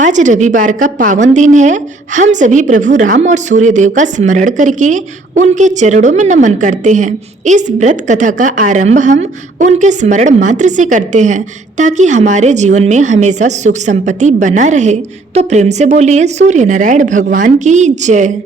आज रविवार का पावन दिन है। हम सभी प्रभु राम और सूर्य देव का स्मरण करके उनके चरणों में नमन करते हैं। इस व्रत कथा का आरंभ हम उनके स्मरण मात्र से करते हैं ताकि हमारे जीवन में हमेशा सुख संपत्ति बना रहे। तो प्रेम से बोलिए सूर्य नारायण भगवान की जय।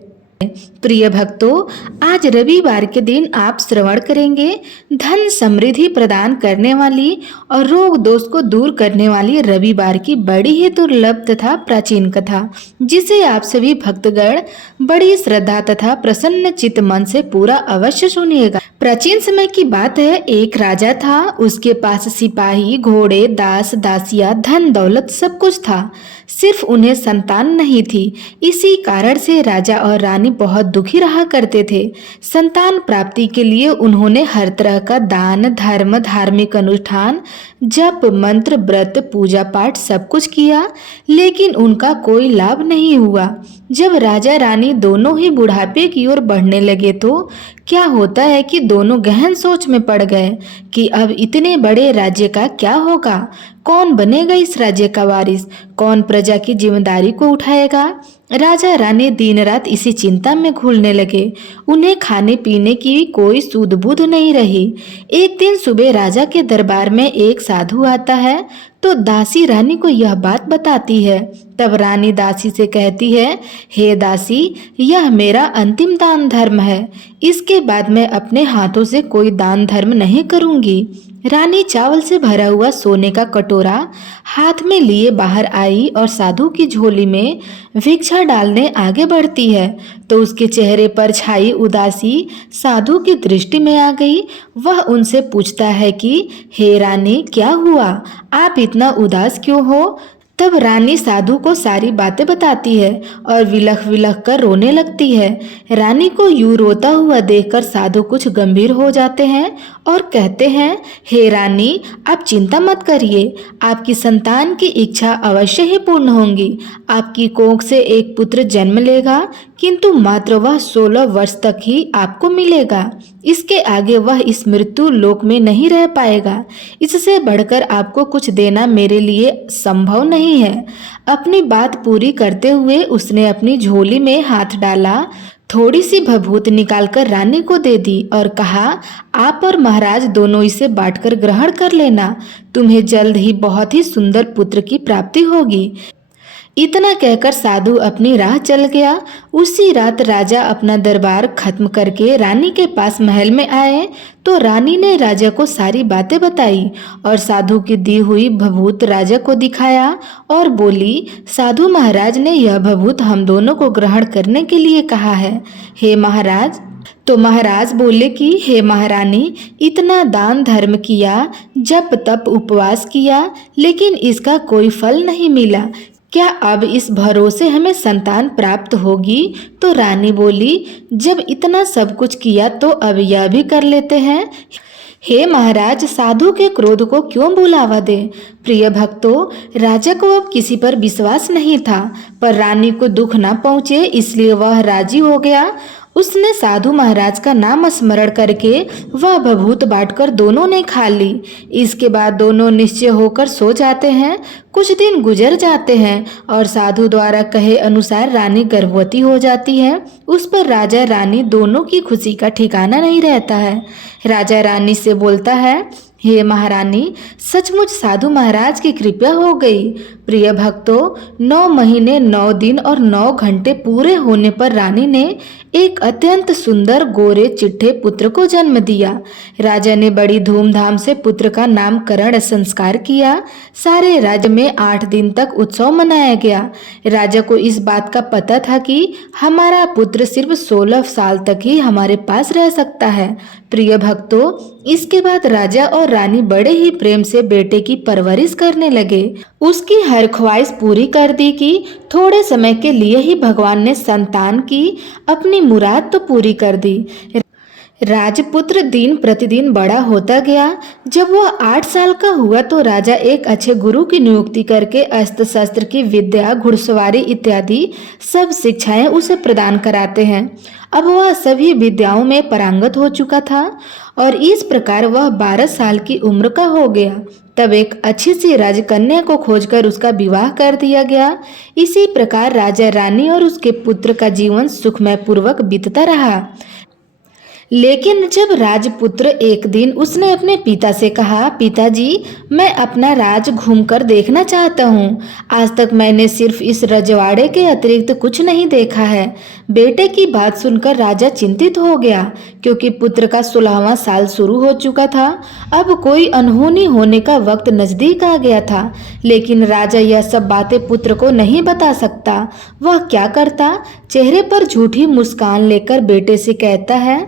प्रिय भक्तों, आज रविवार के दिन आप श्रवण करेंगे धन समृद्धि प्रदान करने वाली और रोग दोष को दूर करने वाली रविवार की बड़ी ही दुर्लभ तथा प्राचीन कथा, जिसे आप सभी भक्तगण बड़ी श्रद्धा तथा प्रसन्न चित्त मन से पूरा अवश्य सुनिएगा। प्राचीन समय की बात है। एक राजा था। उसके पास सिपाही, घोड़े, दास दासिया, धन दौलत सब कुछ था। सिर्फ उन्हें संतान नहीं थी। इसी कारण से राजा और रानी बहुत दुखी रहा करते थे। संतान प्राप्ति के लिए उन्होंने हर तरह का दान धर्म, धार्मिक अनुष्ठान, जप मंत्र, व्रत, पूजा पाठ सब कुछ किया, लेकिन उनका कोई लाभ नहीं हुआ। जब राजा रानी दोनों ही बुढ़ापे की ओर बढ़ने लगे तो क्या होता है कि दोनों गहन सोच में पड़ गए कि अब इतने बड़े राज्य का क्या होगा, कौन बनेगा इस राज्य का वारिस, कौन प्रजा की जिम्मेदारी को उठाएगा। राजा रानी दिन रात इसी चिंता में घुलने लगे। उन्हें खाने पीने की कोई सूध बूध नहीं रही। एक दिन सुबह राजा के दरबार में एक साधु आता है तो दासी रानी को यह बात बताती है। तब रानी दासी से कहती है, हे दासी, यह मेरा अंतिम दान धर्म है। इसके बाद मैं अपने हाथों से कोई दान धर्म नहीं करूंगी। रानी चावल से भरा हुआ सोने का कटोरा हाथ में लिए बाहर आई और साधु की झोली में भिक्षा डालने आगे बढ़ती है तो उसके चेहरे पर छाई उदासी साधु की दृष्टि में आ गई। वह उनसे पूछता है कि हे रानी, क्या हुआ, आप इतना उदास क्यों हो। तब रानी साधु को सारी बातें बताती है और विलख विलख कर रोने लगती है। रानी को यूं रोता हुआ देखकर साधु कुछ गंभीर हो जाते हैं और कहते हैं, हे रानी, आप चिंता मत करिए, आपकी संतान की इच्छा अवश्य ही पूर्ण होगी। आपकी कोख से एक पुत्र जन्म लेगा, किंतु मात्र वह 16 वर्ष तक ही आपको मिलेगा। इसके आगे वह इस मृत्यु लोक में नहीं रह पाएगा। इससे बढ़कर आपको कुछ देना मेरे लिए संभव नहीं है। अपनी बात पूरी करते हुए उसने अपनी झोली में हाथ डाला, थोड़ी सी भभूत निकालकर रानी को दे दी और कहा, आप और महाराज दोनों इसे बांटकर ग्रहण कर लेना। तुम्हें जल्द ही बहुत ही सुंदर पुत्र की प्राप्ति होगी। इतना कहकर साधु अपनी राह चल गया। उसी रात राजा अपना दरबार खत्म करके रानी के पास महल में आए तो रानी ने राजा को सारी बातें बताई और साधु की दी हुई भभूत राजा को दिखाया और बोली, साधु महाराज ने यह भभूत हम दोनों को ग्रहण करने के लिए कहा है, हे महाराज। तो महाराज बोले कि हे महारानी, इतना दान धर्म किया, जप तप उपवास किया, लेकिन इसका कोई फल नहीं मिला। क्या अब इस भरोसे हमें संतान प्राप्त होगी। तो रानी बोली, जब इतना सब कुछ किया तो अब यह भी कर लेते हैं। हे महाराज, साधु के क्रोध को क्यों बुलावा दे। प्रिय भक्तों, राजा को अब किसी पर विश्वास नहीं था, पर रानी को दुख न पहुँचे इसलिए वह राजी हो गया। उसने साधु महाराज का नाम स्मरण करके वह भभूत बांटकर दोनों ने खा ली। इसके बाद दोनों निश्चय होकर सो जाते हैं। कुछ दिन गुजर जाते हैं और साधु द्वारा कहे अनुसार रानी गर्भवती हो जाती है। उस पर राजा रानी दोनों की खुशी का ठिकाना नहीं रहता है। राजा रानी से बोलता है, हे महारानी, सचमुच साधु महाराज की कृपा हो गई। प्रिय भक्तों, 9 महीने 9 दिन और 9 घंटे पूरे होने पर रानी ने एक अत्यंत सुंदर गोरे चिट्ठे पुत्र को जन्म दिया। राजा ने बड़ी धूमधाम से पुत्र का नामकरण संस्कार किया। सारे राज्य में 8 दिन तक उत्सव मनाया गया। राजा को इस बात का पता था कि हमारा पुत्र सिर्फ 16 साल तक ही हमारे पास रह सकता है। प्रिय भक्तों, इसके बाद राजा और रानी बड़े ही प्रेम से बेटे की परवरिश करने लगे। उसकी हर ख्वाहिश पूरी कर दी कि थोड़े समय के लिए ही भगवान ने संतान की अपनी मुराद तो पूरी कर दी। राजपुत्र दिन प्रतिदिन बड़ा होता गया। जब वह 8 साल का हुआ तो राजा एक अच्छे गुरु की नियुक्ति करके अस्त्र शस्त्र की विद्या, घुड़सवारी इत्यादि सब शिक्षाएं उसे प्रदान कराते हैं। अब वह सभी विद्याओं में पारंगत हो चुका था और इस प्रकार वह 12 साल की उम्र का हो गया। तब एक अच्छी सी राजकन्या को खोजकर उसका विवाह कर दिया गया। इसी प्रकार राजा रानी और उसके पुत्र का जीवन सुखमय पूर्वक बीतता रहा। लेकिन जब राजपुत्र एक दिन उसने अपने पिता से कहा, पिताजी मैं अपना राज घूमकर देखना चाहता हूँ। आज तक मैंने सिर्फ इस रजवाड़े के अतिरिक्त कुछ नहीं देखा है। बेटे की बात सुनकर राजा चिंतित हो गया, क्योंकि पुत्र का 16वां साल शुरू हो चुका था। अब कोई अनहोनी होने का वक्त नजदीक आ गया था, लेकिन राजा यह सब बातें पुत्र को नहीं बता सकता। वह क्या करता? चेहरे पर झूठी मुस्कान लेकर बेटे से कहता है,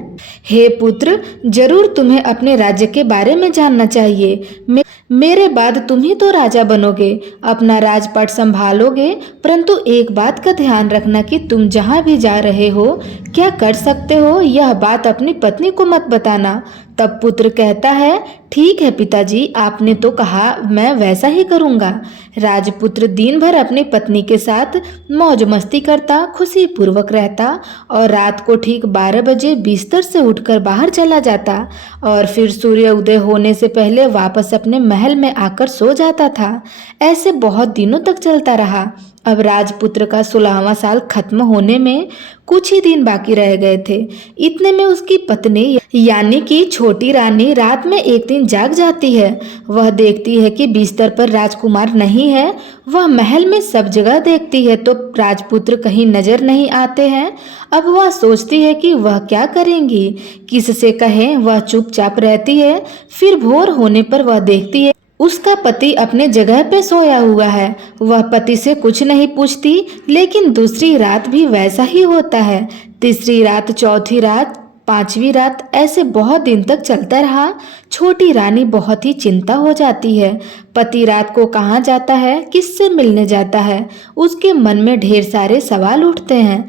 हे पुत्र, जरूर तुम्हें अपने राज्य के बारे में जानना चाहिए। मेरे बाद तुम ही तो राजा बनोगे, अपना राजपाट संभालोगे। परंतु एक बात का ध्यान रखना कि तुम जहाँ भी जा रहे हो, क्या कर सकते हो, यह बात अपनी पत्नी को मत बताना। तब पुत्र कहता है, ठीक है पिताजी, आपने तो कहा, मैं वैसा ही करूँगा। राजपुत्र दिन भर अपनी पत्नी के साथ मौज मस्ती करता, खुशी पूर्वक रहता और रात को ठीक 12 बजे बिस्तर से उठकर बाहर चला जाता और फिर सूर्य उदय होने से पहले वापस अपने महल में आकर सो जाता था। ऐसे बहुत दिनों तक चलता रहा। अब राजपुत्र का 16वां साल खत्म होने में कुछ ही दिन बाकी रह गए थे। इतने में उसकी पत्नी यानी कि छोटी रानी रात में एक दिन जाग जाती है। वह देखती है कि बिस्तर पर राजकुमार नहीं है। वह महल में सब जगह देखती है तो राजपुत्र कहीं नजर नहीं आते हैं। अब वह सोचती है कि वह क्या करेंगी, किससे कहें। वह चुपचाप रहती है। फिर भोर होने पर वह देखती है उसका पति अपने जगह पे सोया हुआ है। वह पति से कुछ नहीं पूछती, लेकिन दूसरी रात भी वैसा ही होता है। तीसरी रात, चौथी रात, 5वीं रात, ऐसे बहुत दिन तक चलता रहा। छोटी रानी बहुत ही चिंता हो जाती है। पति रात को कहाँ जाता है, किससे मिलने जाता है, उसके मन में ढेर सारे सवाल उठते हैं।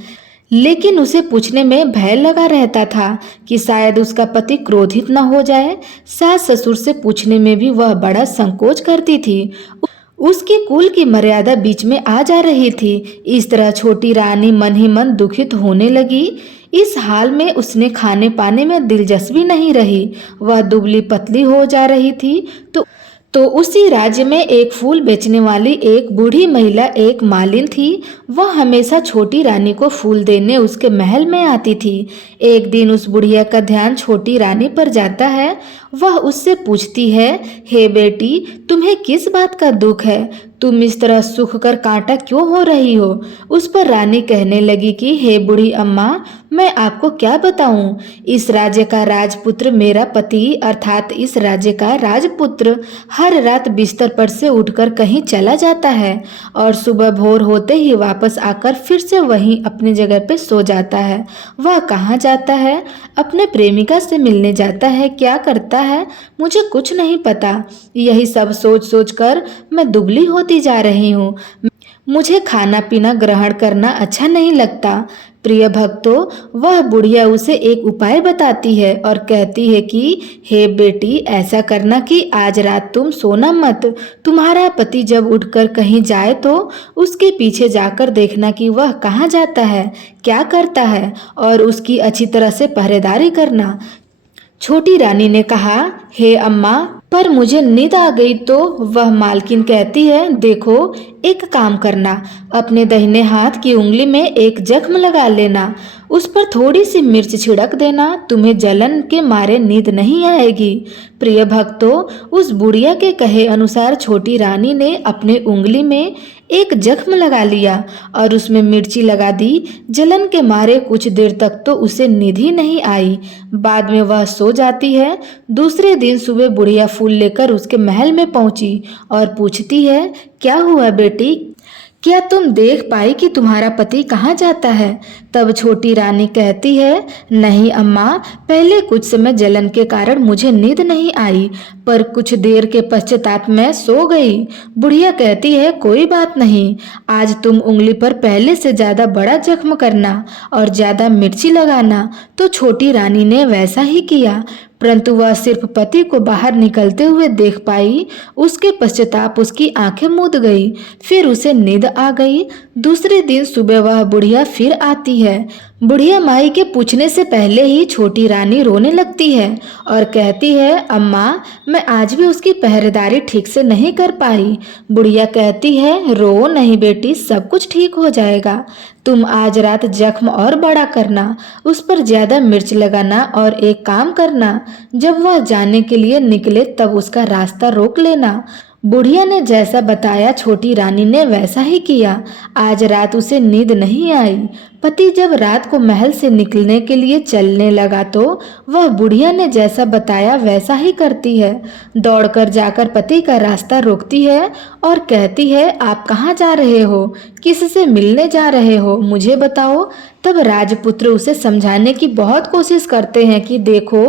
लेकिन उसे पूछने में भय लगा रहता था कि शायद उसका पति क्रोधित न हो जाए। सास ससुर से पूछने में भी वह बड़ा संकोच करती थी। उसकी कुल की मर्यादा बीच में आ जा रही थी। इस तरह छोटी रानी मन ही मन दुखित होने लगी। इस हाल में उसने खाने पाने में दिलचस्पी नहीं रही। वह दुबली पतली हो जा रही थी। तो उसी राज्य में एक फूल बेचने वाली एक बूढ़ी महिला, एक मालिन थी। वह हमेशा छोटी रानी को फूल देने उसके महल में आती थी। एक दिन उस बुढ़िया का ध्यान छोटी रानी पर जाता है। वह उससे पूछती है, हे बेटी, तुम्हें किस बात का दुख है? तुम इस तरह सूख कर कांटा क्यों हो रही हो? उस पर रानी कहने लगी कि हे बूढ़ी अम्मा, मैं आपको क्या बताऊं। इस राज्य का राजपुत्र मेरा पति अर्थात इस राज्य का राजपुत्र हर रात बिस्तर पर से उठकर कहीं चला जाता है और सुबह भोर होते ही वापस आकर फिर से वहीं अपनी जगह पे सो जाता है। वह कहाँ जाता है? अपने प्रेमिका से मिलने जाता है। क्या करता है मुझे कुछ नहीं पता। यही सब सोच सोच कर मैं दुबली होती जा रही हूँ। मुझे खाना पीना ग्रहण करना अच्छा नहीं लगता। प्रिय भक्तों, वह बुढ़िया उसे एक उपाय बताती है और कहती है कि हे बेटी, ऐसा करना कि आज रात तुम सोना मत। तुम्हारा पति जब उठकर कहीं जाए तो उसके पीछे जाकर देखना कि वह कहाँ जाता है, क्या करता है, और उसकी अच्छी तरह से पहरेदारी करना। छोटी रानी ने कहा, हे अम्मा, पर मुझे नींद आ गई। तो वह मालकिन कहती है, देखो, एक काम करना, अपने दाहिने हाथ की उंगली में एक जख्म लगा लेना, उस पर थोड़ी सी मिर्च छिड़क देना, तुम्हें जलन के मारे नींद नहीं आएगी। प्रिय भक्तों, उस बुढ़िया के कहे अनुसार छोटी रानी ने अपने उंगली में एक जख्म लगा लिया और उसमें मिर्ची लगा दी। जलन के मारे कुछ देर तक तो उसे नींद ही नहीं आई। बाद में वह सो जाती है। दूसरे दिन सुबह बुढ़िया फूल लेकर उसके महल में पहुंची और पूछती है, क्या हुआ बेटी, क्या तुम देख पाई कि तुम्हारा पति कहाँ जाता है? तब छोटी रानी कहती है, नहीं अम्मा, पहले कुछ समय जलन के कारण मुझे नींद नहीं आई, पर कुछ देर के पश्चात मैं सो गई। बुढ़िया कहती है, कोई बात नहीं, आज तुम उंगली पर पहले से ज्यादा बड़ा जख्म करना और ज्यादा मिर्ची लगाना। तो छोटी रानी ने वैसा ही किया, परंतु वह सिर्फ पति को बाहर निकलते हुए देख पाई। उसके पश्चाताप उसकी आंखें मूंद गई, फिर उसे नींद आ गई। दूसरे दिन सुबह वह बुढ़िया फिर आती है। बुढ़िया माई के पूछने से पहले ही छोटी रानी रोने लगती है और कहती है, अम्मा, मैं आज भी उसकी पहरेदारी ठीक से नहीं कर पाई। बुढ़िया कहती है, रो नहीं बेटी, सब कुछ ठीक हो जाएगा। तुम आज रात जख्म और बड़ा करना, उस पर ज्यादा मिर्च लगाना और एक काम करना, जब वह जाने के लिए निकले तब उसका रास्ता रोक लेना। बुढ़िया ने जैसा बताया छोटी रानी ने वैसा ही किया। आज रात उसे नींद नहीं आई। पति जब रात को महल से निकलने के लिए चलने लगा तो वह बुढ़िया ने जैसा बताया वैसा ही करती है। दौड़कर जाकर पति का रास्ता रोकती है और कहती है, आप कहाँ जा रहे हो? किससे मिलने जा रहे हो? मुझे बताओ। तब राजपुत्र उसे समझाने की बहुत कोशिश करते हैं कि देखो,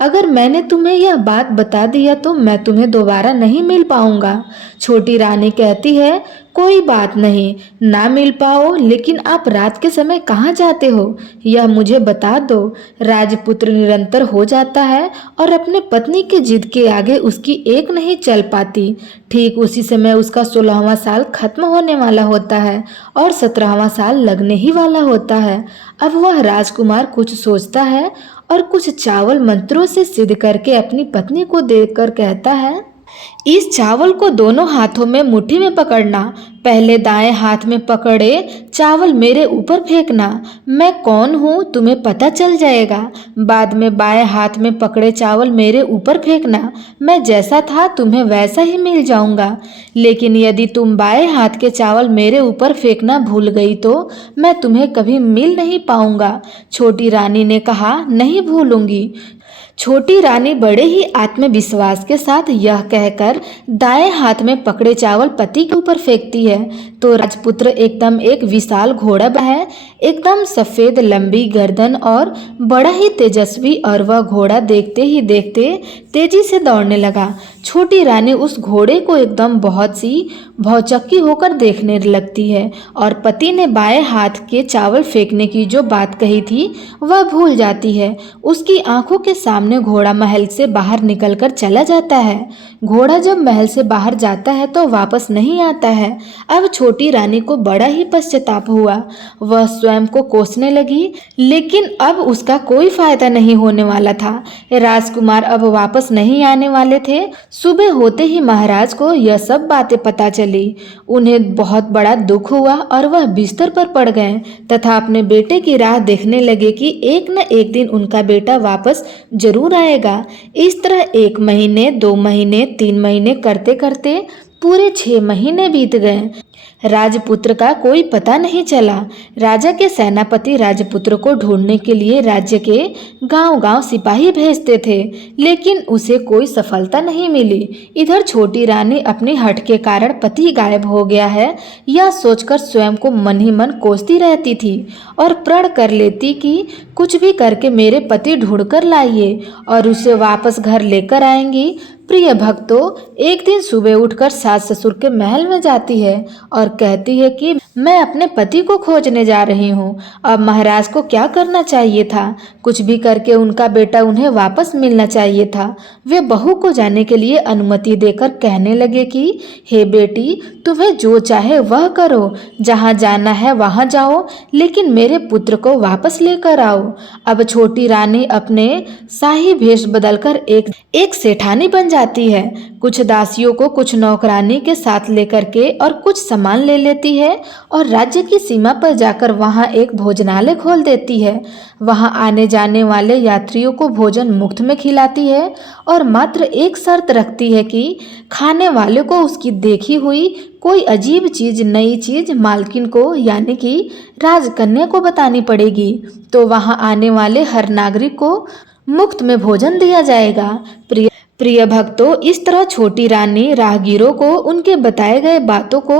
अगर मैंने तुम्हें यह बात बता दिया तो मैं तुम्हें दोबारा नहीं मिल पाऊंगा। छोटी रानी कहती है, कोई बात नहीं, ना मिल पाओ, लेकिन आप रात के समय कहाँ जाते हो यह मुझे बता दो। राजपुत्र निरंतर हो जाता है और अपने पत्नी की जिद के आगे उसकी एक नहीं चल पाती। ठीक उसी समय उसका 16वां साल खत्म होने वाला होता है और 17वां साल लगने ही वाला होता है। अब वह राजकुमार कुछ सोचता है और कुछ चावल मंत्रों से सिद्ध करके अपनी पत्नी को देकर कहता है, इस चावल को दोनों हाथों में मुट्ठी में पकड़ना। पहले दाएं हाथ में पकड़े चावल मेरे ऊपर फेंकना, मैं कौन हूँ तुम्हें पता चल जाएगा। बाद में बाएं हाथ में पकड़े चावल मेरे ऊपर फेंकना, मैं जैसा था तुम्हें वैसा ही मिल जाऊंगा। लेकिन यदि तुम बाएं हाथ के चावल मेरे ऊपर फेंकना भूल गई तो मैं तुम्हें कभी मिल नहीं पाऊंगा। छोटी रानी ने कहा, नहीं भूलूंगी। छोटी रानी बड़े ही आत्मविश्वास के साथ यह कहकर दाएं हाथ में पकड़े चावल पति के ऊपर फेंकती है तो राजपुत्र एकदम एक विशाल घोड़ा है, एकदम सफेद लंबी गर्दन और बड़ा ही तेजस्वी, और वह घोड़ा देखते ही देखते तेजी से दौड़ने लगा। छोटी रानी उस घोड़े को एकदम बहुत सी भौचक्की होकर देखने लगती है और पति ने बाएं हाथ के चावल फेंकने की जो बात कही थी वह भूल जाती है। उसकी आंखों के सामने घोड़ा महल से बाहर निकलकर चला जाता है। घोड़ा जब महल से बाहर जाता है तो वापस नहीं आता है। अब छोटी रानी को बड़ा ही पश्चाताप हुआ। वह स्वयं को कोसने लगी, लेकिन अब उसका कोई फायदा नहीं होने वाला था। राजकुमार अब वापस नहीं आने वाले थे। सुबह होते ही महाराज को यह सब बातें पता चली। उन्हें बहुत बड़ा दुख हुआ और वह बिस्तर पर पड़ गए तथा अपने बेटे की राह देखने लगे कि एक न एक दिन उनका बेटा वापस जरूर आएगा। इस तरह 1 महीने, 2 महीने, 3 महीने करते करते पूरे 6 महीने बीत गए। राजपुत्र का कोई पता नहीं चला। राजा के सेनापति राजपुत्र को ढूंढने के लिए राज्य के गांव-गांव सिपाही भेजते थे, लेकिन उसे कोई सफलता नहीं मिली। इधर छोटी रानी अपनी हठ के कारण पति गायब हो गया है यह सोचकर स्वयं को मन ही मन कोसती रहती थी और प्रण कर लेती कि कुछ भी करके मेरे पति ढूंढ कर लाइए और उसे वापस घर लेकर आएंगी। प्रिय भक्तों, एक दिन सुबह उठकर सास ससुर के महल में जाती है और कहती है कि मैं अपने पति को खोजने जा रही हूँ। अब महाराज को क्या करना चाहिए था? कुछ भी करके उनका बेटा उन्हें वापस मिलना चाहिए था। वे बहू को जाने के लिए अनुमति देकर कहने लगे कि हे बेटी, तुम्हें जो चाहे वह करो, जहाँ जाना है वहाँ जाओ, लेकिन मेरे पुत्र को वापस लेकर आओ। अब छोटी रानी अपने शाही भेष बदलकर एक सेठानी बन जाती है। कुछ दासियों को कुछ नौकरानी के साथ लेकर के और कुछ सामान ले लेती है और राज्य की सीमा पर जाकर वहां एक भोजनालय खोल देती है। वहां आने जाने वाले यात्रियों को भोजन मुफ्त में खिलाती है और मात्र एक शर्त रखती है कि खाने वाले को उसकी देखी हुई कोई अजीब चीज, नई चीज मालकिन को यानी कि राजकन्या को बतानी पड़ेगी, तो वहां आने वाले हर नागरिक को मुफ्त में भोजन दिया जाएगा। प्रिय भक्तों, इस तरह छोटी रानी राहगीरों को उनके बताए गए बातों को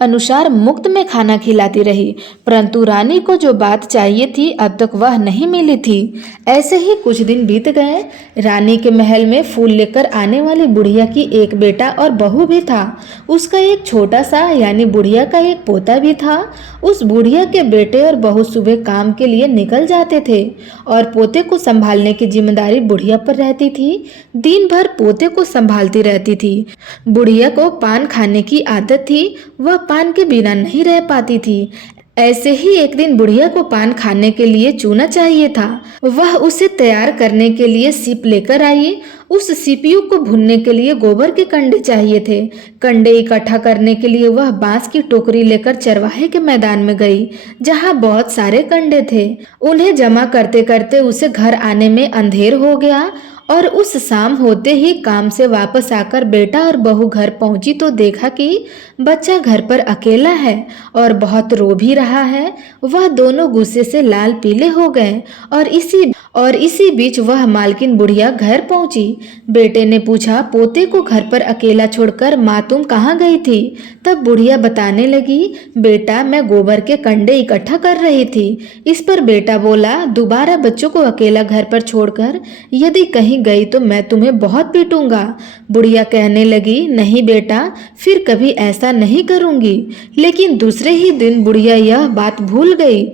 अनुसार मुफ्त में खाना खिलाती रही, परंतु रानी को जो बात चाहिए थी अब तक वह नहीं मिली थी। ऐसे ही कुछ दिन बीत गए। रानी के महल में फूल लेकर आने वाली बुढ़िया की एक बेटा और बहू भी था। उसका एक छोटा सा यानी बुढ़िया का एक पोता भी था। उस बुढ़िया के बेटे और बहू सुबह काम के लिए निकल जाते थे और पोते को संभालने की जिम्मेदारी बुढ़िया पर रहती थी। दिन भर पोते को संभालती रहती थी। बुढ़िया को पान खाने की आदत थी, वह पान के बिना नहीं रह पाती थी। ऐसे ही एक दिन बुढ़िया को पान खाने के लिए चूना चाहिए था। वह उसे तैयार करने के लिए सीप लेकर आई। उस सीपीयू को भूनने के लिए गोबर के कंडे चाहिए थे। कंडे इकट्ठा करने के लिए वह बांस की टोकरी लेकर चरवाहे के मैदान में गई, जहां बहुत सारे कंडे थे। उन्हें जमा करते करते उसे घर आने में अंधेर हो गया और उस शाम होते ही काम से वापस आकर बेटा और बहू घर पहुंची तो देखा कि बच्चा घर पर अकेला है और बहुत रो भी रहा है। वह दोनों गुस्से से लाल पीले हो गए और इसी बीच वह मालकिन बुढ़िया घर पहुंची। बेटे ने पूछा, पोते को घर पर अकेला छोड़कर माँ तुम कहाँ गई थी? तब बुढ़िया बताने लगी, बेटा मैं गोबर के कंडे इकट्ठा कर रही थी। इस पर बेटा बोला, दोबारा बच्चों को अकेला घर पर छोड़कर यदि कहीं गई तो मैं तुम्हें बहुत पीटूंगा। बुढ़िया कहने लगी, नहीं बेटा, फिर कभी ऐसा नहीं करूंगी। लेकिन दूसरे ही दिन बुढ़िया यह बात भूल गई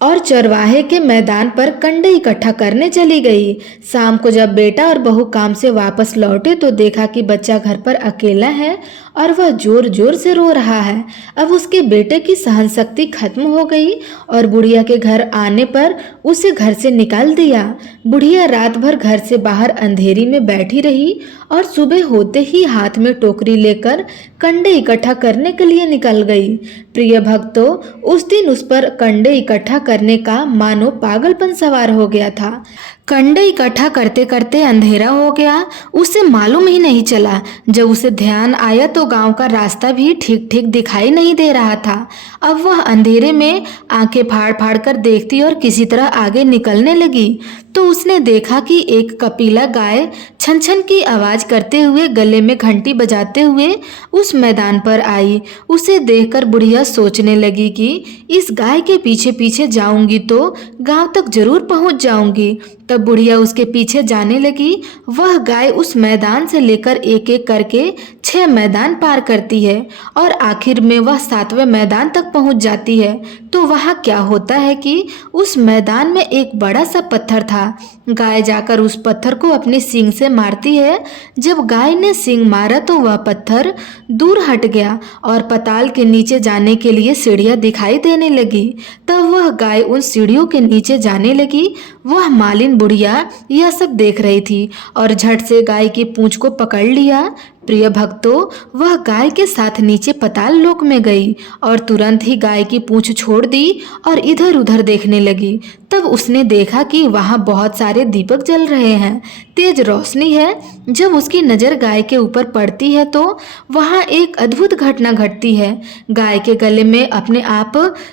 और चरवाहे के मैदान पर कंडे इकट्ठा करने चली गई। शाम को जब बेटा और बहू काम से वापस लौटे तो देखा कि बच्चा घर पर अकेला है और वह जोर जोर से रो रहा है। अब उसके बेटे की सहन शक्ति खत्म हो गई और बुढ़िया के घर आने पर उसे घर से निकाल दिया। बुढ़िया रात भर घर से बाहर अंधेरी में बैठी रही और सुबह होते ही हाथ में टोकरी लेकर कंडे इकट्ठा करने के लिए निकल गई। प्रिय भक्तों, उस दिन उस पर कंडे इकट्ठा करने का मानो पागलपन सवार हो गया था। कंडे इकट्ठा करते करते अंधेरा हो गया, उसे मालूम ही नहीं चला। जब उसे ध्यान आया तो गांव का रास्ता भी ठीक ठीक दिखाई नहीं दे रहा था। अब वह अंधेरे में आंखें फाड़ फाड़ कर देखती और किसी तरह आगे निकलने लगी तो उसने देखा कि एक कपिला गाय छन छन की आवाज करते हुए गले में घंटी बजाते हुए उस मैदान पर आई। उसे देखकर बुढ़िया सोचने लगी कि इस गाय के पीछे पीछे जाऊंगी तो गांव तक जरूर पहुंच जाऊंगी। तब बुढ़िया उसके पीछे जाने लगी। वह गाय उस मैदान से लेकर एक एक करके 6 मैदान पार करती है और आखिर में वह 7वें मैदान तक पहुंच जाती है। तो वहां क्या होता है कि उस मैदान में एक बड़ा सा पत्थर था। गाय जाकर उस पत्थर को अपने सींग से मारती है। जब गाय ने सींग मारा तो वह पत्थर दूर हट गया और पाताल के नीचे जाने के लिए सीढ़ियां दिखाई देने लगी। तब वह गाय उन सीढ़ियों के नीचे जाने लगी। वह मालिन बुढ़िया यह सब देख रही थी और झट से गाय की पूंछ को पकड़ लिया। प्रिय भक्तों, वह गाय के साथ नीचे पाताल लोक में गई और तुरंत ही गाय की पूंछ छोड़ दी और इधर उधर देखने लगी। तब उसने देखा कि वहां बहुत सारे दीपक जल रहे हैं, तेज रोशनी है। जब उसकी नजर गाय के ऊपर पड़ती है तो वहां एक अद्भुत घटना घटती है। गाय के गले में अपने आप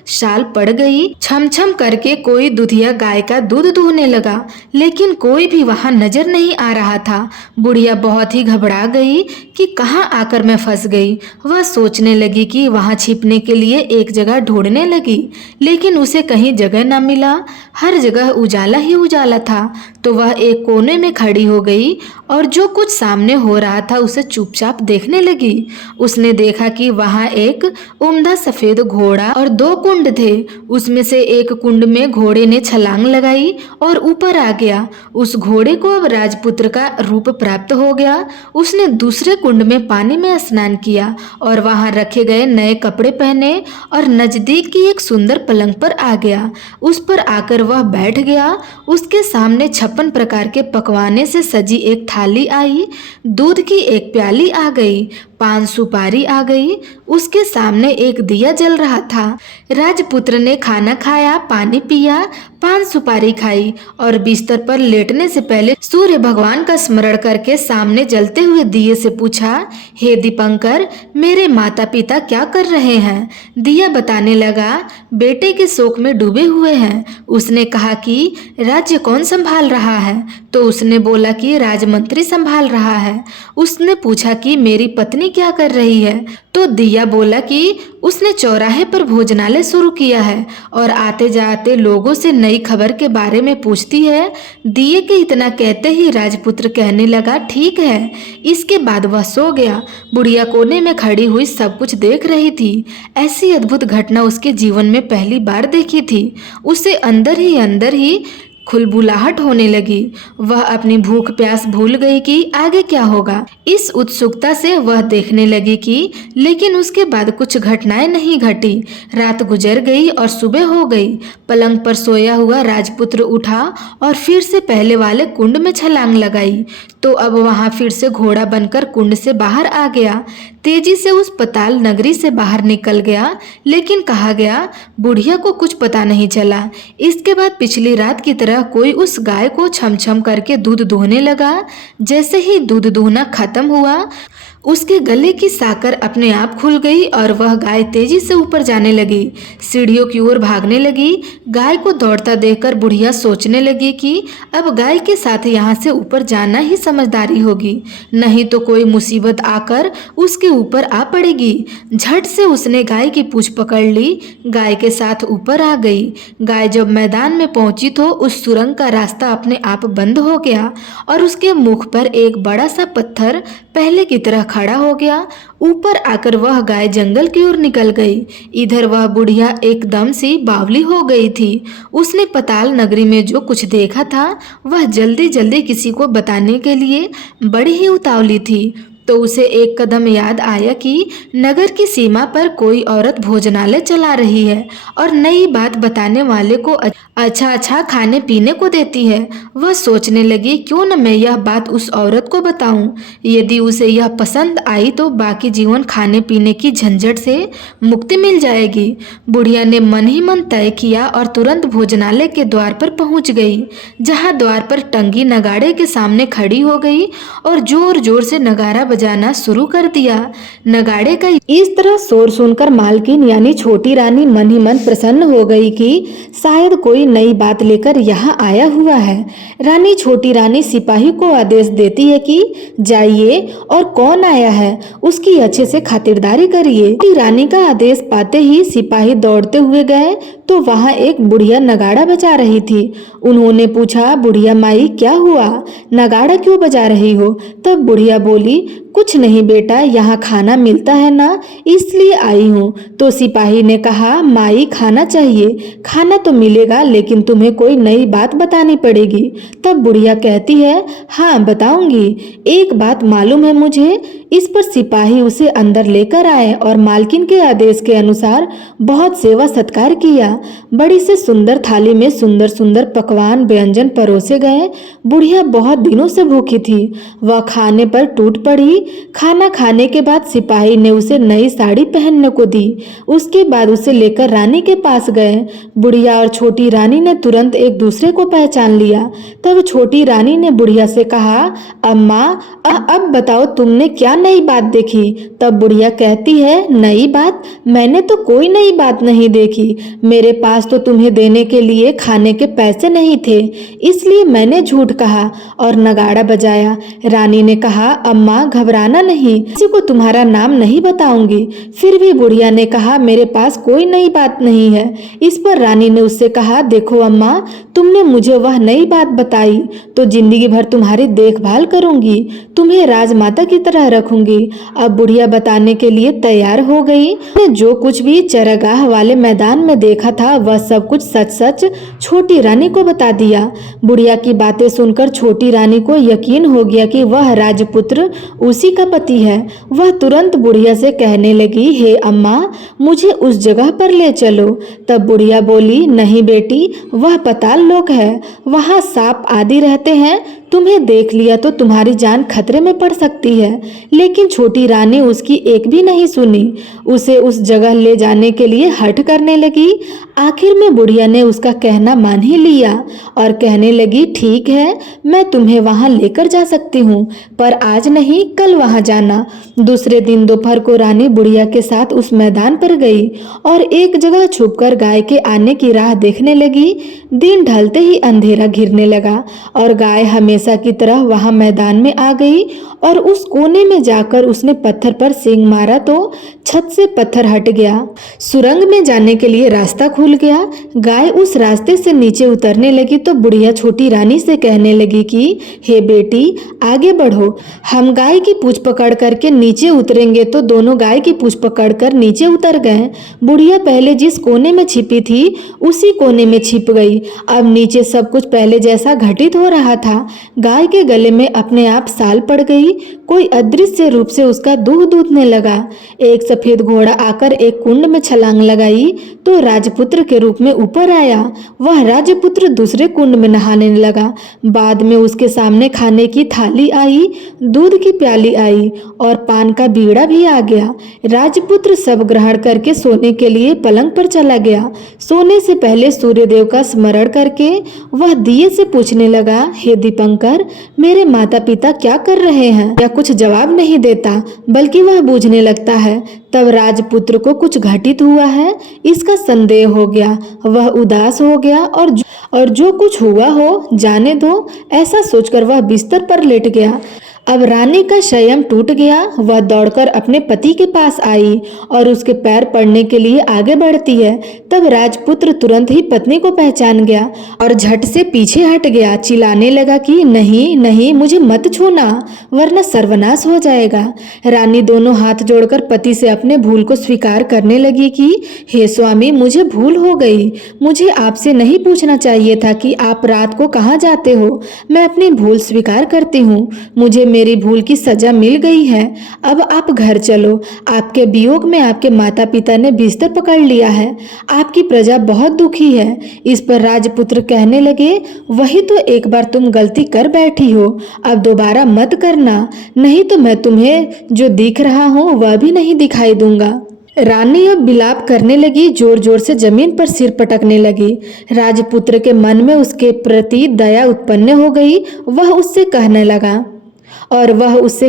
शाल पड़ गई। छम छम करके कोई दुधिया गाय का दूध दूहने लगा, लेकिन कोई भी वहां नजर नहीं आ रहा था। बुढ़िया बहुत ही घबरा गई कि कहाँ आकर मैं फंस गई। वह सोचने लगी कि वहां छिपने के लिए एक जगह ढूंढने लगी, लेकिन उसे कहीं जगह न मिला। हर जगह उजाला ही उजाला था। तो वह एक कोने में खड़ी हो गई और जो कुछ सामने हो रहा था उसे चुपचाप देखने लगी। उसने देखा कि वहां एक उम्दा सफेद घोड़ा और 2 कुंड थे। उसमें से एक कुंड में घोड़े ने छलांग लगाई और ऊपर आ गया। उस घोड़े को अब राजपुत्र का रूप प्राप्त हो गया। उसने दूसरे कुंड में पानी में स्नान किया और वहां रखे गए नए कपड़े पहने और नजदीक की एक सुंदर पलंग पर आ गया। उस पर आकर वह बैठ गया। उसके सामने 56 प्रकार के पकवाने से सजी एक थाली आई, दूध की एक प्याली आ गई, 5 सुपारी आ गई। उसके सामने एक दिया जल रहा था। राजपुत्र ने खाना खाया, पानी पिया, 5 सुपारी खाई और बिस्तर पर लेटने से पहले सूर्य भगवान का स्मरण करके सामने जलते हुए दिए से पूछा, हे दीपंकर, मेरे माता पिता क्या कर रहे हैं? दिया बताने लगा, बेटे के शोक में डूबे हुए हैं। उसने कहा कि राज्य कौन संभाल रहा है? तो उसने बोला कि राजमंत्री संभाल रहा है। उसने पूछा कि मेरी पत्नी क्या कर रही है। तो दिया बोला कि उसने चौराहे पर भोजनालय शुरू किया है और आते जाते लोगों से नई खबर के बारे में पूछती है। दिए के इतना कहते ही राजपुत्र कहने लगा ठीक है। इसके बाद वह सो गया। बुढ़िया कोने में खड़ी हुई सब कुछ देख रही थी। ऐसी अद्भुत घटना उसके जीवन में पहली बार देखी थी। उसे अंदर ही खुलबुलाहट होने लगी। वह अपनी भूख प्यास भूल गई कि आगे क्या होगा। इस उत्सुकता से वह देखने लगी कि लेकिन उसके बाद कुछ घटनाएं नहीं घटी। रात गुजर गई और सुबह हो गई। पलंग पर सोया हुआ राजपुत्र उठा और फिर से पहले वाले कुंड में छलांग लगाई। तो अब वहां फिर से घोड़ा बनकर कुंड से बाहर आ गया। तेजी से उस पताल नगरी से बाहर निकल गया। लेकिन कहा गया बुढ़िया को कुछ पता नहीं चला। इसके बाद पिछली रात की तरह कोई उस गाय को छम छम करके दूध दोहने लगा। जैसे ही दूध दोहना खत्म हुआ उसके गले की साकर अपने आप खुल गई और वह गाय तेजी से ऊपर जाने लगी, सीढ़ियों की ओर भागने लगी। गाय को दौड़ता देखकर बुढ़िया सोचने लगी कि अब गाय के साथ यहाँ से ऊपर जाना ही समझदारी होगी, नहीं तो कोई मुसीबत आकर उसके ऊपर आ पड़ेगी। झट से उसने गाय की पूंछ पकड़ ली, गाय के साथ ऊपर आ गई। गाय जब मैदान में पहुंची तो उस सुरंग का रास्ता अपने आप बंद हो गया और उसके मुख पर एक बड़ा सा पत्थर पहले की तरह खड़ा हो गया। ऊपर आकर वह गाय जंगल की ओर निकल गई। इधर वह बुढ़िया एकदम से बावली हो गई थी। उसने पताल नगरी में जो कुछ देखा था वह जल्दी जल्दी किसी को बताने के लिए बड़ी ही उतावली थी। तो उसे एक कदम याद आया कि नगर की सीमा पर कोई औरत भोजनालय चला रही है और नई बात बताने वाले को अच्छा खाने पीने को देती है। वह सोचने लगी क्यों न मैं यह बात उस औरत को बताऊं। यदि उसे यह पसंद आई तो बाकी जीवन खाने पीने की झंझट से मुक्ति मिल जाएगी। बुढ़िया ने मन ही मन तय किया और तुरंत भोजनालय के द्वार पर पहुंच गई, जहां द्वार पर टंगी नगाड़े के सामने खड़ी हो गई और जोर जोर से नगाड़ा बजाना शुरू कर दिया। नगाड़े का इस तरह शोर सुनकर मालकिन यानी छोटी रानी मन ही मन प्रसन्न हो गई कि शायद कोई नई बात लेकर यहाँ आया हुआ है। रानी छोटी रानी सिपाही को आदेश देती है कि जाइए और कौन आया है उसकी अच्छे से खातिरदारी करिए। छोटी रानी का आदेश पाते ही सिपाही दौड़ते हुए गए तो वहाँ एक बुढ़िया नगाड़ा बजा रही थी। उन्होंने पूछा बुढ़िया माई क्या हुआ, नगाड़ा क्यों बजा रही हो। तब बुढ़िया बोली कुछ नहीं बेटा, यहाँ खाना मिलता है ना इसलिए आई हूँ। तो सिपाही ने कहा माई खाना चाहिए, खाना तो मिलेगा लेकिन तुम्हें कोई नई बात बतानी पड़ेगी। तब बुढ़िया कहती है हाँ बताऊंगी, एक बात मालूम है मुझे। इस पर सिपाही उसे अंदर लेकर आए और मालकिन के आदेश के अनुसार बहुत सेवा सत्कार किया। बड़ी से सुंदर थाली में सुंदर सुंदर पकवान व्यंजन परोसे गए। बुढ़िया बहुत दिनों से भूखी थी, वह खाने पर टूट पड़ी। खाना खाने के बाद सिपाही ने उसे नई साड़ी पहनने को दी। उसके बाद उसे लेकर रानी के पास गए। बुढ़िया और छोटी रानी ने तुरंत एक दूसरे को पहचान लिया। तब छोटी रानी ने बुढ़िया से कहा अम्मा अब बताओ तुमने क्या नई बात देखी। तब बुढ़िया कहती है नई बात, मैंने तो कोई नई बात नहीं देखी। मेरे पास तो तुम्हें देने के लिए खाने के पैसे नहीं थे, इसलिए मैंने झूठ कहा और नगाड़ा बजाया। रानी ने कहा अम्मा घबराना नहीं, किसी को तुम्हारा नाम नहीं बताऊंगी। फिर भी बुढ़िया ने कहा मेरे पास कोई नई बात नहीं है। इस पर रानी ने उससे कहा देखो अम्मा, तुमने मुझे वह नई बात बताई तो जिंदगी भर तुम्हारी देखभाल करूंगी, तुम्हें राजमाता की तरह रखूंगी। अब बुढ़िया बताने के लिए तैयार हो गई। जो कुछ भी चरागाह वाले मैदान में देखा था वह सब कुछ सच सच छोटी रानी को बता दिया। बुढ़िया की बातें सुनकर छोटी रानी को यकीन हो गया कि वह राजपुत्र उसी का पति है। वह तुरंत बुढ़िया से कहने लगी हे अम्मा, मुझे उस जगह पर ले चलो। तब बुढ़िया बोली नहीं बेटी, वह पताल लोक है, वहाँ सांप आदि रहते हैं, तुम्हें देख लिया तो तुम्हारी जान खतरे में पड़ सकती है। लेकिन छोटी रानी उसकी एक भी नहीं सुनी, उसे उस जगह ले जाने के लिए हठ करने लगी। आखिर में बुढ़िया ने उसका कहना मान ही लिया और कहने लगी ठीक है, मैं तुम्हें वहां लेकर जा सकती हूँ, पर आज नहीं कल वहां जाना। दूसरे दिन दोपहर को रानी बुढ़िया के साथ उस मैदान पर गई और एक जगह छुपकर गाय के आने की राह देखने लगी। दिन ढलते ही अंधेरा घिरने लगा और गाय हमेशा हमेशा की तरह वहां मैदान में आ गई और उस कोने में जाकर उसने पत्थर पर सींग मारा तो छत से पत्थर हट गया। सुरंग में जाने के लिए रास्ता खुल गया। गाय उस रास्ते से नीचे उतरने लगी तो बुढ़िया छोटी रानी से कहने लगी कि हे बेटी, आगे बढ़ो, हम गाय की पूंछ पकड़ करके नीचे उतरेंगे। तो दोनों गाय की पूंछ पकड़कर नीचे उतर गए। बुढ़िया पहले जिस कोने में छिपी थी उसी कोने में छिप गई। अब नीचे सब कुछ पहले जैसा घटित हो रहा था। गाय के गले में अपने आप साल पड़ गई। कोई अदृश्य रूप से उसका दूध दूधने लगा। एक सफेद घोड़ा आकर एक कुंड में छलांग लगाई तो राजपुत्र के रूप में ऊपर आया। वह राजपुत्र दूसरे कुंड में नहाने लगा। बाद में उसके सामने खाने की थाली आई, दूध की प्याली आई और पान का बीड़ा भी आ गया। राजपुत्र सब ग्रहण करके सोने के लिए पलंग पर चला गया। सोने से पहले सूर्यदेव का स्मरण करके वह दिए से पूछने लगा, हे दीपंकर, मेरे माता पिता क्या कर रहे हैं? या कुछ जवाब नहीं देता, बल्कि वह बूझने लगता है। तब राजपुत्र को कुछ घटित हुआ है इसका संदेह हो गया। वह उदास हो गया और जो कुछ हुआ हो जाने दो, ऐसा सोचकर वह बिस्तर पर लेट गया। अब रानी का संयम टूट गया। वह दौड़कर अपने पति के पास आई और उसके पैर पड़ने के लिए आगे बढ़ती है। तब राजपुत्र तुरंत ही पत्नी को पहचान गया और झट से पीछे हट गया। चिल्लाने लगा कि नहीं नहीं, मुझे मत छूना वरना सर्वनाश हो जाएगा। रानी दोनों हाथ जोड़कर पति से अपने भूल को स्वीकार करने लगी कि हे स्वामी, मुझे भूल हो गई। मुझे आपसे नहीं पूछना चाहिए था कि आप रात को कहाँ जाते हो। मैं अपनी भूल स्वीकार करती हूँ। मुझे मेरी भूल की सजा मिल गई है। अब आप घर चलो। आपके वियोग में आपके माता पिता ने बिस्तर पकड़ लिया है। आपकी प्रजा बहुत दुखी है। इस पर राजपुत्र कहने लगे, वही तो एक बार तुम गलती कर बैठी हो, अब दोबारा मत करना, नहीं तो मैं तुम्हें जो दिख रहा हूँ वह भी नहीं दिखाई दूंगा। रानी अब विलाप करने लगी, जोर जोर से जमीन पर सिर पटकने लगी। राजपुत्र के मन में उसके प्रति दया उत्पन्न हो गई। वह उससे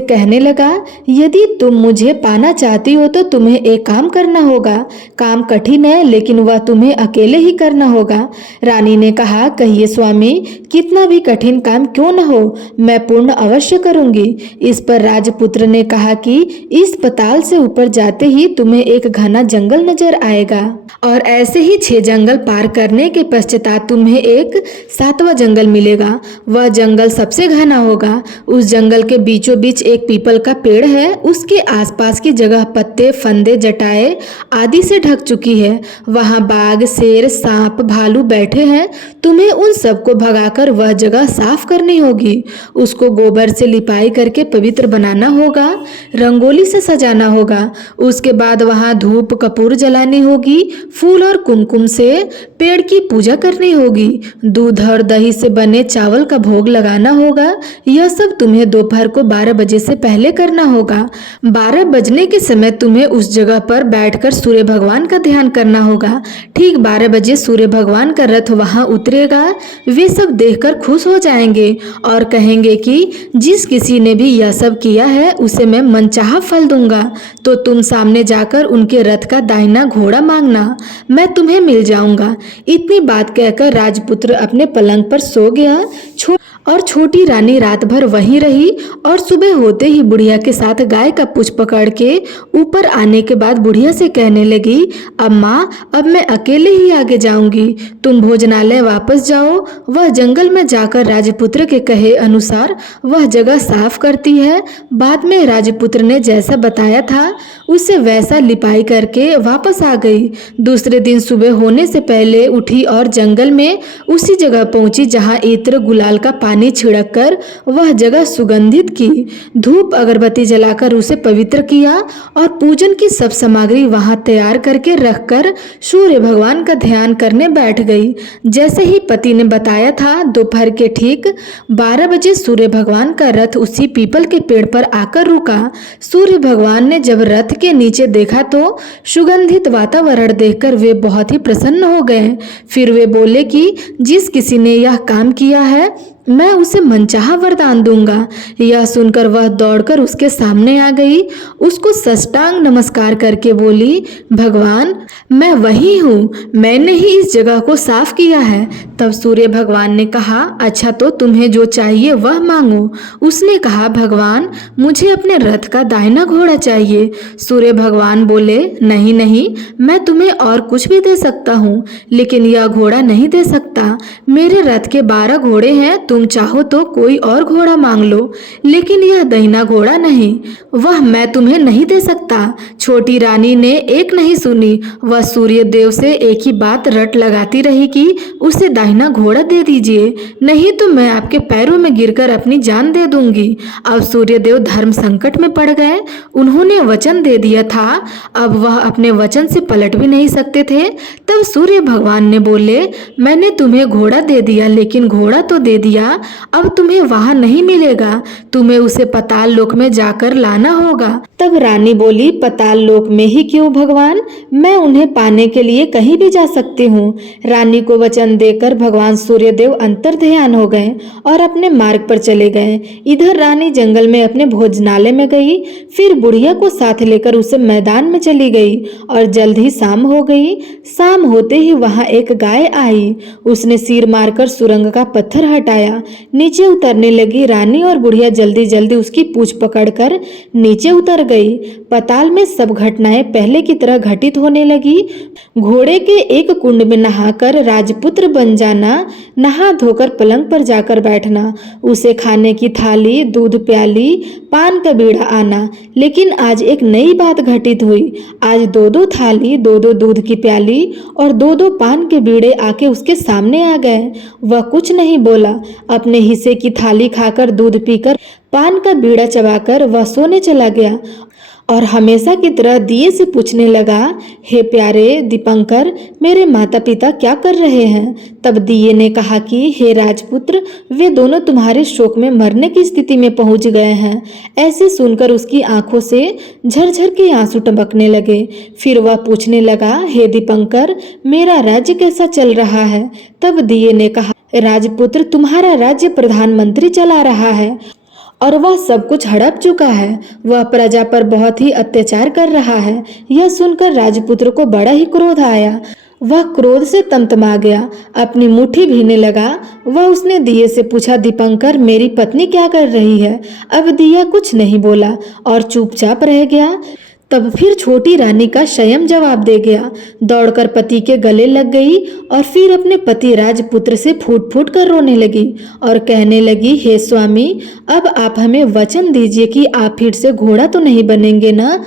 कहने लगा, यदि तुम मुझे पाना चाहती हो तो तुम्हें एक काम करना होगा। काम कठिन है, लेकिन वह तुम्हें अकेले ही करना होगा। रानी ने कहा, कहिए स्वामी, कितना भी कठिन काम क्यों न हो, मैं पूर्ण अवश्य करूंगी। इस पर राजपुत्र ने कहा कि इस पताल से ऊपर जाते ही तुम्हें एक घना जंगल नजर आएगा और ऐसे ही 6 जंगल पार करने के पश्चात तुम्हें एक 7वां जंगल मिलेगा। वह जंगल सबसे घना होगा। उस जंगल के बीचों बीच एक पीपल का पेड़ है। उसके आसपास की जगह पत्ते, फंदे, जटाएं आदि से ढक चुकी है। वहां बाघ, शेर, सांप, भालू बैठे हैं। तुम्हें उन सबको भगाकर वह जगह साफ करनी होगी। उसको गोबर से लिपाई करके पवित्र बनाना होगा, रंगोली से सजाना होगा। उसके बाद वहां धूप कपूर जलानी होगी, फूल और कुमकुम से पेड़ की पूजा करनी होगी, दूध और दही से बने चावल का भोग लगाना होगा। यह सब तुम्हें दोपहर को 12 बजे से पहले करना होगा। 12 बजने के समय तुम्हें उस जगह पर बैठकर सूर्य भगवान का ध्यान करना होगा। ठीक 12 बजे सूर्य भगवान का रथ वहां उतरेगा। वे सब देखकर खुश हो जाएंगे और कहेंगे कि जिस किसी ने भी यह सब किया है उसे मैं मनचाहा फल दूंगा। तो तुम सामने जाकर उनके रथ का दाहिना घोड़ा मांगना, मैं तुम्हें मिल जाऊंगा। इतनी बात कहकर राजपुत्र अपने पलंग पर सो गया और छोटी रानी रात भर वहीं रही और सुबह होते ही बुढ़िया के साथ गाय का पूंछ पकड़ के ऊपर आने के बाद बुढ़िया से कहने लगी, अम्मा, अब मैं अकेले ही आगे जाऊंगी, तुम भोजनालय वापस जाओ। वह जंगल में जाकर राजपुत्र के कहे अनुसार वह जगह साफ करती है। बाद में राजपुत्र ने जैसा बताया था उसे वैसा लिपाई करके वापस आ गई। दूसरे दिन सुबह होने से पहले उठी और जंगल में उसी जगह पहुंची जहां इत्र गुलाल का पानी छिड़क कर वह जगह सुगंधित की। धूप अगरबत्ती जलाकर उसे पवित्र किया और पूजन की सब सामग्री वहां तैयार करके रखकर सूर्य भगवान का ध्यान करने बैठ गई। जैसे ही पति ने बताया था, दोपहर के ठीक 12 बजे सूर्य भगवान का रथ उसी पीपल के पेड़ पर आकर रुका। सूर्य भगवान ने जब रथ के नीचे देखा तो सुगंधित वातावरण देखकर वे बहुत ही प्रसन्न हो गए। फिर वे बोले कि जिस किसी ने यह काम किया है मैं उसे मनचाहा वरदान दूंगा। यह सुनकर वह दौड़कर उसके सामने आ गई, उसको साष्टांग नमस्कार करके बोली, भगवान मैं वही हूँ, मैंने ही इस जगह को साफ किया है। तब सूर्य भगवान ने कहा, अच्छा तो तुम्हें जो चाहिए वह मांगो। उसने कहा, भगवान मुझे अपने रथ का दाहिना घोड़ा चाहिए। सूर्य भगवान बोले, नहीं नहीं, मैं तुम्हें और कुछ भी दे सकता हूँ, लेकिन यह घोड़ा नहीं दे सकता। मेरे रथ के 12 घोड़े हैं, तुम चाहो तो कोई और घोड़ा मांग लो, लेकिन यह दाहिना घोड़ा नहीं, वह मैं तुम्हें नहीं दे सकता। छोटी रानी ने एक नहीं सुनी, वह सूर्य देव से एक ही बात रट लगाती रही कि उसे दाहिना घोड़ा दे दीजिए, नहीं तो मैं आपके पैरों में गिरकर अपनी जान दे दूंगी। अब सूर्य देव धर्म संकट में पड़ गए। उन्होंने वचन दे दिया था, अब वह अपने वचन से पलट भी नहीं सकते थे। तब सूर्य भगवान ने बोले, मैंने तुम्हें घोड़ा दे दिया, लेकिन घोड़ा तो दे दिया, अब तुम्हें वहां नहीं मिलेगा, तुम्हें उसे पताल लोक में जाकर लाना होगा। तब रानी बोली, पताल लोक में ही क्यों भगवान, मैं उन्हें पाने के लिए कहीं भी जा सकती हूँ। रानी को वचन देकर भगवान सूर्यदेव अंतर्ध्यान हो गए और अपने मार्ग पर चले गए। इधर रानी जंगल में अपने भोजनालय में गई, फिर बुढ़िया को साथ लेकर उसे मैदान में चली गई और जल्द ही शाम हो गई। शाम होते ही वहां एक गाय आई, उसने सिर मारकर सुरंग का पत्थर हटाया, नीचे उतरने लगी। रानी और बुढ़िया जल्दी जल्दी उसकी पूंछ पकड़कर नीचे उतर गई। पताल में सब घटनाएं पहले की तरह घटित होने लगी। घोड़े के एक कुंड में नहाकर राजपुत्र बन जाना, नहा धोकर पलंग पर जाकर बैठना, उसे खाने की थाली, दूध प्याली, पान का बीड़ा आना। लेकिन आज एक नई बात घटित हुई। आज 2-2 थाली, 2-2 दूध की प्याली और 2-2 पान के बीड़े आके उसके सामने आ गए। वह कुछ नहीं बोला, अपने हिस्से की थाली खाकर, दूध पीकर, पान का बीड़ा चबाकर वह सोने चला गया और हमेशा की तरह दिए से पूछने लगा, हे प्यारे दीपंकर, मेरे माता पिता क्या कर रहे हैं? तब दिए ने कहा कि हे राजपुत्र, वे दोनों तुम्हारे शोक में मरने की स्थिति में पहुंच गए हैं। ऐसे सुनकर उसकी आंखों से झरझर के आंसू टपकने लगे। फिर वह पूछने लगा, हे दीपंकर, मेरा राज्य कैसा चल रहा है? तब दिए ने कहा, राजपुत्र, तुम्हारा राज्य प्रधानमंत्री चला रहा है और वह सब कुछ हड़प चुका है। वह प्रजा पर बहुत ही अत्याचार कर रहा है। यह सुनकर राजपुत्र को बड़ा ही क्रोध आया। वह क्रोध से तमतमा गया, अपनी मुट्ठी भीने लगा। वह उसने दिए से पूछा, दीपंकर, मेरी पत्नी क्या कर रही है? अब दिया कुछ नहीं बोला और चुपचाप रह गया। तब फिर छोटी रानी का स्वयं जवाब दे गया, दौड़कर पति के गले लग गई और फिर अपने पति राजपुत्र से फूट फूट कर रोने लगी और कहने लगी, हे स्वामी, अब आप हमें वचन दीजिए कि आप फिर से घोड़ा तो नहीं बनेंगे ना?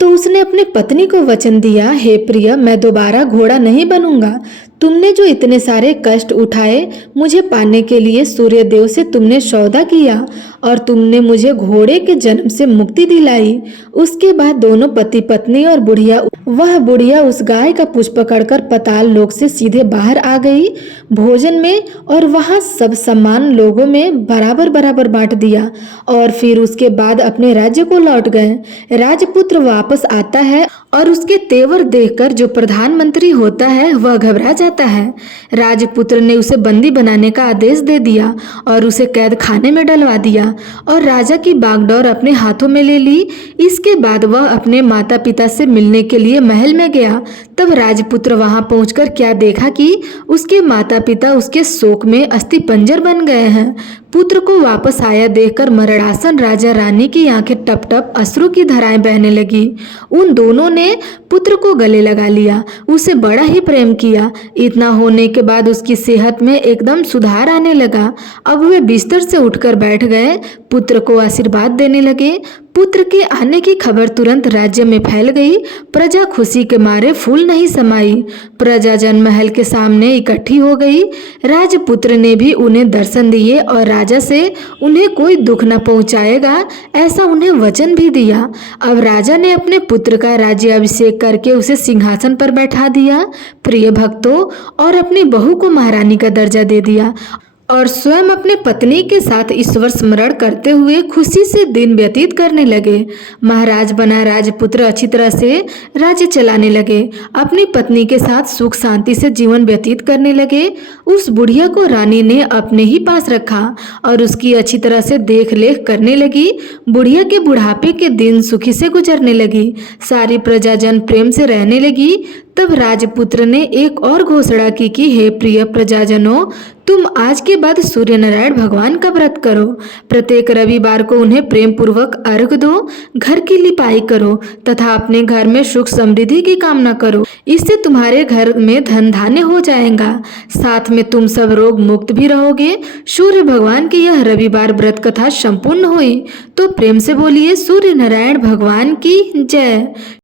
तो उसने अपनी पत्नी को वचन दिया, हे प्रिय, मैं दोबारा घोड़ा नहीं बनूंगा। तुमने जो इतने सारे कष्ट उठाए मुझे पाने के लिए, सूर्य देव से तुमने सौदा किया और तुमने मुझे घोड़े के जन्म से मुक्ति दिलाई। उसके बाद दोनों पति पत्नी और बुढ़िया उस गाय का पूंछ पकड़कर पताल लोक से सीधे बाहर आ गई भोजन में, और वहां सब सम्मान लोगों में बराबर बराबर बांट दिया और फिर उसके बाद अपने राज्य को लौट गए। राजपुत्र वापस आता है और उसके तेवर देखकर जो प्रधानमंत्री होता है वह घबरा जाता है। राजपुत्र ने उसे बंदी बनाने का आदेश दे दिया और उसे कैद खाने में डलवा दिया और राजा की बागडोर अपने हाथों में ले ली। इसके बाद वह अपने माता पिता से मिलने के लिए महल में गया। तब राजपुत्र वहां पहुंचकर क्या देखा कि उसके माता पिता उसके शोक में अस्थिपंजर बन गए हैं। पुत्र को वापस आया देखकर मरणासन राजा रानी की आंखें टप टप अश्रु की धाराएं बहने लगी। उन दोनों ने पुत्र को गले लगा लिया, उसे बड़ा ही प्रेम किया। इतना होने के बाद उसकी सेहत में एकदम सुधार आने लगा। अब वे बिस्तर से उठकर बैठ गए, पुत्र को आशीर्वाद देने लगे। पुत्र के आने की खबर तुरंत राज्य में फैल गई। प्रजा खुशी के मारे फूल नहीं समाई। प्रजा जन महल के सामने इकट्ठी हो गई। राजपुत्र ने भी उन्हें दर्शन दिए और राजा से उन्हें कोई दुख न पहुंचाएगा ऐसा उन्हें वचन भी दिया। अब राजा ने अपने पुत्र का राज्य अभिषेक करके उसे सिंहासन पर बैठा दिया, प्रिय भक्तों, और अपनी बहू को महारानी का दर्जा दे दिया और स्वयं अपने पत्नी के साथ ईश्वर स्मरण करते हुए खुशी से दिन व्यतीत करने लगे। महाराज बना राजपुत्र अच्छी तरह से राज्य चलाने लगे, अपनी पत्नी के साथ सुख शांति से जीवन व्यतीत करने लगे। उस बुढ़िया को रानी ने अपने ही पास रखा और उसकी अच्छी तरह से देख रेख करने लगी। बुढ़िया के बुढ़ापे के दिन सुखी से गुजरने लगी, सारी प्रजाजन प्रेम से रहने लगी। तब राजपुत्र ने एक और घोषणा की कि हे प्रिय प्रजाजनों, तुम आज के बाद सूर्य नारायण भगवान का व्रत करो। प्रत्येक रविवार को उन्हें प्रेम पूर्वक अर्घ दो, घर की लिपाई करो तथा अपने घर में सुख समृद्धि की कामना करो। इससे तुम्हारे घर में धन धान्य हो जाएगा, साथ में तुम सब रोग मुक्त भी रहोगे। सूर्य भगवान की यह रविवार व्रत कथा संपूर्ण हुई तो प्रेम से बोलिए सूर्य नारायण भगवान की जय।